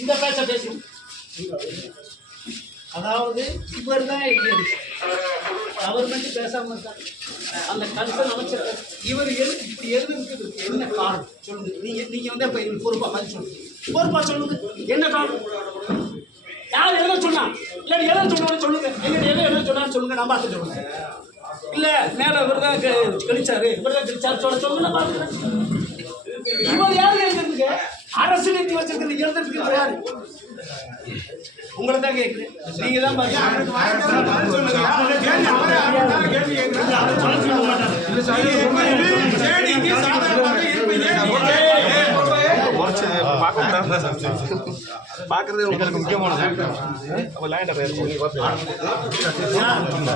இந்த பேச பேசும் அதாவது இவர் தான் கவர்மெண்ட் பேசாம இருக்காங்க. அந்த கன்சர்ன் அமைச்சர் இவர் இப்படி எழுதுறது என்ன காரணம் சொல்லுங்க. நீங்க வந்து இப்ப பொறுப்பா மாதிரி சொல்லுங்க, பொறுப்பா சொல்லுங்க என்ன காரணம். யார் எழுத சொன்னா இல்ல எழுத சொன்னாலும் சொல்லுங்க, எழுத சொன்னாலும் சொல்லுங்க, நான் பார்த்து சொல்லுங்க. இல்ல மேல இவர் தான் கழிச்சாரு, இவர் தான் கழிச்சாரு சொல்லுங்க, நான் பார்த்துக்கிறேன். இவர் யாரு எழுதுறதுக்கு? அரசு நீதி வச்சிருக்கிறது எழுதுறதுக்கு யாரு? உங்களை தான் கேட்குறேன், நீங்க தான்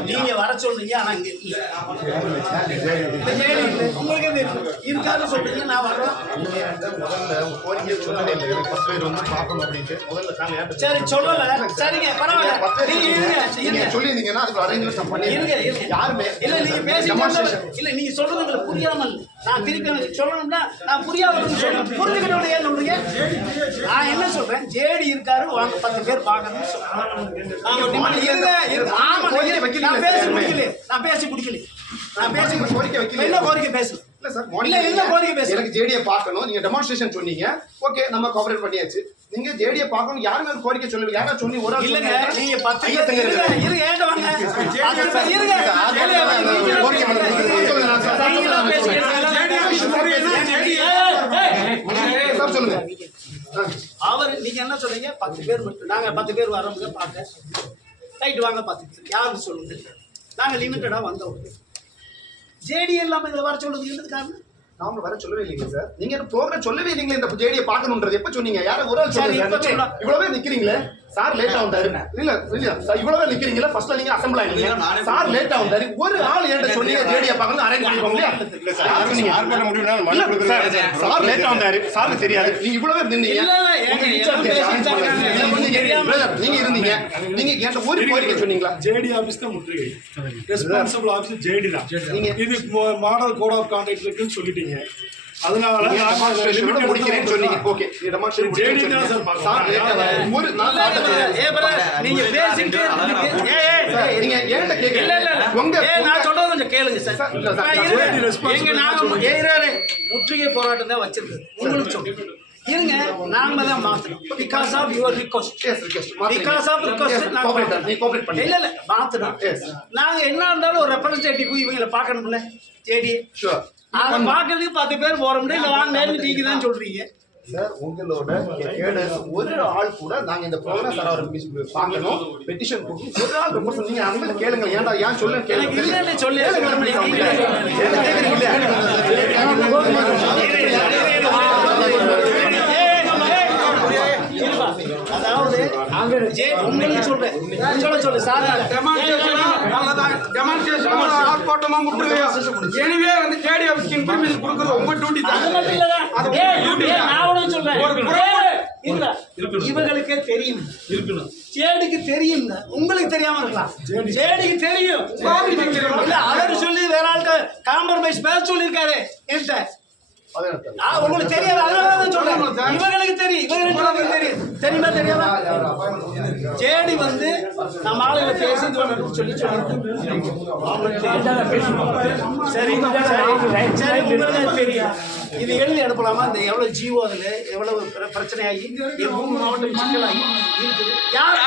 நீங்க வர சொல்றீங்க. ஆனா உங்களுக்கு இருக்காது சொல்றீங்க, நான் வர்றேன். சரி சொல்லல, சரிங்க பரவாயில்ல. சொல்லிருந்தீங்கன்னா அதுக்கு அரேஞ்ச்மெண்ட் பண்ணி யாருமே இல்ல நீங்க பேசி இல்ல நீங்க சொல்றது உங்களுக்கு புரியாமல் நான் திருப்பி சொல்லணும்னா நான் புரியாம புரிஞ்சுக்கிட்டோட ஏன் சொல்றீங்க? நான் என்ன சொல்றேன், ஜேடி இருக்காரு, வாங்க 10 பேர் பார்க்கணும்னு சொல்றேன். நான் பேசி முடிக்கல. கோரிக்கை வைக்கல. என்ன கோரிக்கை பேசு எனக்கு ஜேடியை பார்க்கணும், நீங்க டெமான்ஸ்ட்ரேஷன் சொன்னீங்க, ஓகே நம்ம கோஆபரேட் பண்ணியாச்சு. நீங்க ஜேடியை பார்க்கணும், யாருமே கோரிக்கை சொல்லுவீங்க, யாரா சொல்லி ஒரு ஆள் இல்லங்க. நீங்க 10 இருங்க ஏண்ட வாங்க இருங்க கோரிக்கை சொல்லுங்க. அவர் நீங்க என்ன சொல்றீங்க? 10 பேர் மட்டும், நாங்க 10 பேர் வரோம்ங்க பார்க்க. ரைட் வாங்க 10 பேர் யாருன்னு சொல்லுங்க. நாங்க லிமிட்டடா வந்தோம். ஜேடி இல்லாம இதில் வர சொல்லுது என்னது காரணம்? நாம வர சொல்லவே இல்லைங்க சார். நீங்க ப்ரோக்ராம் சொல்லவே இல்லைங்களே, இந்த ஜேடியை பார்க்கணும்ன்றது எப்ப சொன்னீங்க? யாரும் ஒரு ஆள் சொல்லுங்க. இவ்வளவே நிக்கிறீங்களே சார், லேட்டா வந்தாரு. இல்ல சார், இவ்வளவே நிக்கிறீங்களா? ஃபர்ஸ்ட்ல நீங்க அசெம்பிள் ஆயிடுங்க சார், லேட்டா வந்தாரு. ஒரு ஆள் ஏன்ட சொன்னீங்க ஜேடியை பார்க்கணும், அரேஞ்ச் பண்ணிருப்பாங்க இல்லையா? இல்ல சார், நீங்க யார் பண்ண முடியும்னா மண்ணு கொடுக்குறாரு. சார் லேட்டா வந்தாரு, சாருக்கு தெரியாது. நீங்க இவ்வளவே நின்னீங்க, நீங்க இருந்தீங்க, நீங்க கேட்ட ஒரு கோரிக்கை சொன்னீங்களா? ஜேடி ஆபீஸ் தான் முற்றுகை, ரெஸ்பான்சிபிள் ஆபீஸ் ஜேடி தான். நீங்க இது மாடல் கோட் ஆஃப் கான்டாக்ட் இருக்குன்னு சொல்லிட்டீங்க. அதனால முடிக்கிறேன்னு சொன்னீங்க. ஓகே, ஜேடி தான் சார். ஒரு நீங்க பேசிட்டு நீங்க ஏன்ட கேக்கல? உங்க நான் சொல்றது கொஞ்சம் கேளுங்க சார். எங்க நாங்க முற்றுகை போராட்டம் தான் வச்சிருக்கு. உங்களுக்கு சொல்லுங்க இருங்க, நாம தான் மாத்தணும். Because of your request, because of request நாங்க கோஆபரேட் பண்ணி இல்ல மாத்தணும். நாங்க என்ன இருந்தாலும் ஒரு ரெப்ரசன்டேட்டிவ் இவங்களை பார்க்கணும்ல ஜேடி. ஷூர், அதை பார்க்கறதுக்கு 10 பேர் போறோம்னா இல்ல வாங்க நீங்க தான் சொல்றீங்க சார். உங்களோட ஒரு ஆள் கூட நாங்க இந்த ப்ரோக்ராம் சார் அவர் பார்க்கணும், பெட்டிஷன் கொடுத்து ஒரு ஆள் ரெப்ரசன்ட் நீங்க அந்த கேளுங்க. ஏன்டா ஏன் சொல்ல எனக்கு இல்லன்னு சொல்லி அதாவது உங்களுக்கு சொல்றேன் சொல்லு சார். ஆர்ப்பாட்டமா முற்றுகையா எனவே வந்து ஜேடி ஆபீஸ்க்கு இன்ஃபர்மேஷன் கொடுக்கிறது உங்க டியூட்டி தான். இவங்களுக்கே தெரியும், ஜேடிக்கு தெரியும், உங்களுக்கு தெரியாம இருக்கலாம். ஜேடிக்கு தெரியும். அவர் சொல்லி வேற ஆளுக்கு காம்ப்ரமைஸ் பேச சொல்லியிருக்காரு என்கிட்ட. உங்களுக்கு தெரியாது, அதனாலதான் சொல்றேன். இவங்களுக்கு தெரியும், இவங்களுக்கு தெரியும். தெரியுமா தெரியாதா? ஜேடி வந்து நம்ம ஆளுகளை பேசி சொல்லி சரி சரி உங்களுக்கு தெரியும். இது எழுதி அனுப்பலாமா? இந்த எவ்வளவு ஜீவோ, அதுல எவ்வளவு பிரச்சனையாகி 3 மாவட்டம் சிக்கலாகி இருக்குது. யார்